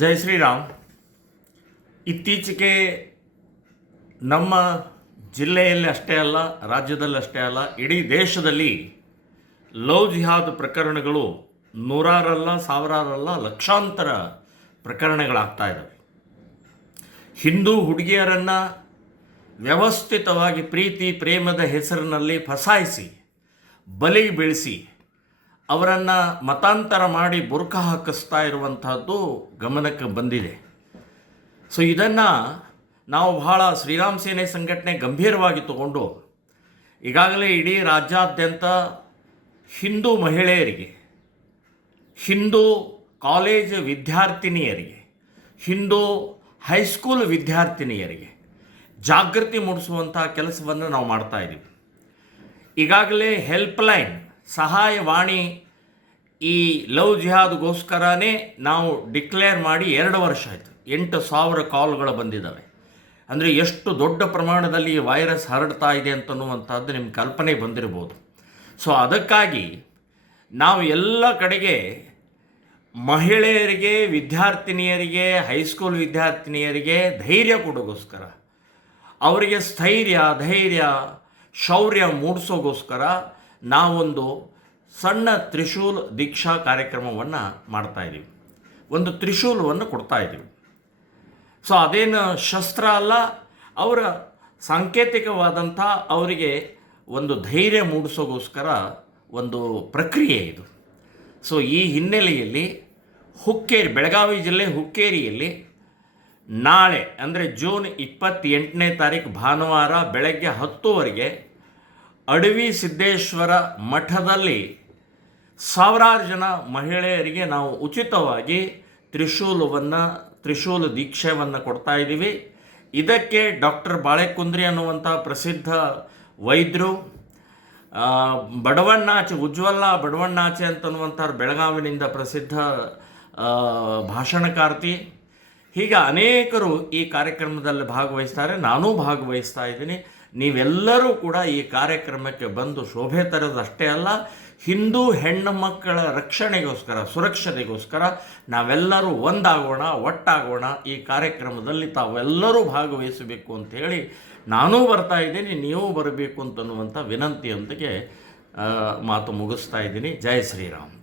ಜೈ ಶ್ರೀರಾಮ್. ಇತ್ತೀಚೆಗೆ ನಮ್ಮ ಜಿಲ್ಲೆಯಲ್ಲಿ ಅಷ್ಟೇ ಅಲ್ಲ, ರಾಜ್ಯದಲ್ಲಿ ಅಷ್ಟೇ ಅಲ್ಲ, ಇಡೀ ದೇಶದಲ್ಲಿ ಲವ್ ಜಿಹಾದ್ ಪ್ರಕರಣಗಳು ನೂರಾರಲ್ಲ, ಸಾವಿರಾರಲ್ಲ, ಲಕ್ಷಾಂತರ ಪ್ರಕರಣಗಳಾಗ್ತಾ ಇದ್ದಾವೆ. ಹಿಂದೂ ಹುಡುಗಿಯರನ್ನು ವ್ಯವಸ್ಥಿತವಾಗಿ ಪ್ರೀತಿ ಪ್ರೇಮದ ಹೆಸರಿನಲ್ಲಿ ಫಸಾಯಿಸಿ ಬಲಿ ಬೀಳಿಸಿ ಅವರನ್ನು ಮತಾಂತರ ಮಾಡಿ ಬುರ್ಕ ಹಾಕಿಸ್ತಾ ಇರುವಂತಹದ್ದು ಗಮನಕ್ಕೆ ಬಂದಿದೆ. ಸೊ ಇದನ್ನು ನಾವು ಬಹಳ ಶ್ರೀರಾಮ್ ಸೇನೆ ಸಂಘಟನೆ ಗಂಭೀರವಾಗಿ ತಗೊಂಡು ಈಗಾಗಲೇ ಇಡೀ ರಾಜ್ಯಾದ್ಯಂತ ಹಿಂದೂ ಮಹಿಳೆಯರಿಗೆ, ಹಿಂದೂ ಕಾಲೇಜ್ ವಿದ್ಯಾರ್ಥಿನಿಯರಿಗೆ, ಹಿಂದೂ ಹೈಸ್ಕೂಲ್ ವಿದ್ಯಾರ್ಥಿನಿಯರಿಗೆ ಜಾಗೃತಿ ಮೂಡಿಸುವಂಥ ಕೆಲಸವನ್ನು ನಾವು ಮಾಡ್ತಾಯಿದ್ದೀವಿ. ಈಗಾಗಲೇ ಹೆಲ್ಪ್ಲೈನ್ ಸಹಾಯವಾಣಿ ಈ ಲವ್ ಜಿಹಾದ್ಗೋಸ್ಕರನೇ ನಾವು ಡಿಕ್ಲೇರ್ ಮಾಡಿ 2 ವರ್ಷ ಆಯಿತು. 8,000 ಕಾಲ್ಗಳು ಬಂದಿದ್ದಾವೆ. ಅಂದರೆ ಎಷ್ಟು ದೊಡ್ಡ ಪ್ರಮಾಣದಲ್ಲಿ ಈ ವೈರಸ್ ಹರಡ್ತಾ ಇದೆ ಅಂತನ್ನುವಂಥದ್ದು ನಿಮ್ಮ ಕಲ್ಪನೆ ಬಂದಿರ್ಬೋದು. ಸೊ ಅದಕ್ಕಾಗಿ ನಾವು ಎಲ್ಲ ಕಡೆಗೆ ಮಹಿಳೆಯರಿಗೆ, ವಿದ್ಯಾರ್ಥಿನಿಯರಿಗೆ, ಹೈಸ್ಕೂಲ್ ವಿದ್ಯಾರ್ಥಿನಿಯರಿಗೆ ಧೈರ್ಯ ಕೊಡೋಗೋಸ್ಕರ, ಅವರಿಗೆ ಸ್ಥೈರ್ಯ, ಧೈರ್ಯ, ಶೌರ್ಯ ಮೂಡಿಸೋಗೋಸ್ಕರ ನಾವೊಂದು ಸಣ್ಣ ತ್ರಿಶೂಲ್ ದೀಕ್ಷಾ ಕಾರ್ಯಕ್ರಮವನ್ನು ಮಾಡ್ತಾಯಿದ್ದೀವಿ. ಒಂದು ತ್ರಿಶೂಲವನ್ನು ಕೊಡ್ತಾಯಿದ್ದೀವಿ. ಸೊ ಅದೇನು ಶಸ್ತ್ರ ಅಲ್ಲ, ಅವರ ಸಾಂಕೇತಿಕವಾದಂಥ ಅವರಿಗೆ ಒಂದು ಧೈರ್ಯ ಮೂಡಿಸೋಗೋಸ್ಕರ ಒಂದು ಪ್ರಕ್ರಿಯೆ ಇದು. ಸೊ ಈ ಹಿನ್ನೆಲೆಯಲ್ಲಿ ಹುಕ್ಕೇರಿ, ಬೆಳಗಾವಿ ಜಿಲ್ಲೆ ಹುಕ್ಕೇರಿಯಲ್ಲಿ ನಾಳೆ ಅಂದರೆ ಜೂನ್ 28ನೇ ತಾರೀಕು ಭಾನುವಾರ ಬೆಳಗ್ಗೆ 10 ಅಡವಿ ಸಿದ್ದೇಶ್ವರ ಮಠದಲ್ಲಿ ಸಾವಿರಾರು ಜನ ಮಹಿಳೆಯರಿಗೆ ನಾವು ಉಚಿತವಾಗಿ ತ್ರಿಶೂಲ ದೀಕ್ಷೆಯನ್ನು ಕೊಡ್ತಾ ಇದ್ದೀವಿ. ಇದಕ್ಕೆ ಡಾಕ್ಟರ್ ಬಾಳೆಕುಂದ್ರಿ ಅನ್ನುವಂಥ ಪ್ರಸಿದ್ಧ ವೈದ್ಯರು, ಬಡವಣ್ಣಾಚೆ, ಉಜ್ವಲ ಬಡವಣ್ಣಾಚೆ ಅಂತನ್ನುವಂಥವ್ರು ಬೆಳಗಾವಿನಿಂದ ಪ್ರಸಿದ್ಧ ಭಾಷಣಕಾರ್ತಿ, ಹೀಗೆ ಅನೇಕರು ಈ ಕಾರ್ಯಕ್ರಮದಲ್ಲಿ ಭಾಗವಹಿಸ್ತಾರೆ. ನಾನೂ ಭಾಗವಹಿಸ್ತಾ ಇದ್ದೀನಿ. ನೀವೆಲ್ಲರೂ ಕೂಡ ಈ ಕಾರ್ಯಕ್ರಮಕ್ಕೆ ಬಂದು ಶೋಭೆ ತರೋದಷ್ಟೇ ಅಲ್ಲ, ಹಿಂದೂ ಹೆಣ್ಣು ಮಕ್ಕಳ ರಕ್ಷಣೆಗೋಸ್ಕರ, ಸುರಕ್ಷತೆಗೋಸ್ಕರ ನಾವೆಲ್ಲರೂ ಒಂದಾಗೋಣ, ಒಟ್ಟಾಗೋಣ. ಈ ಕಾರ್ಯಕ್ರಮದಲ್ಲಿ ತಾವೆಲ್ಲರೂ ಭಾಗವಹಿಸಬೇಕು ಅಂಥೇಳಿ ನಾನೂ ಬರ್ತಾ ಇದ್ದೀನಿ, ನೀವು ಬರಬೇಕು ಅಂತನ್ನುವಂಥ ವಿನಂತಿಯೊಂದಿಗೆ ಮಾತು ಮುಗಿಸ್ತಾ ಇದ್ದೀನಿ. ಜೈ ಶ್ರೀರಾಮ್.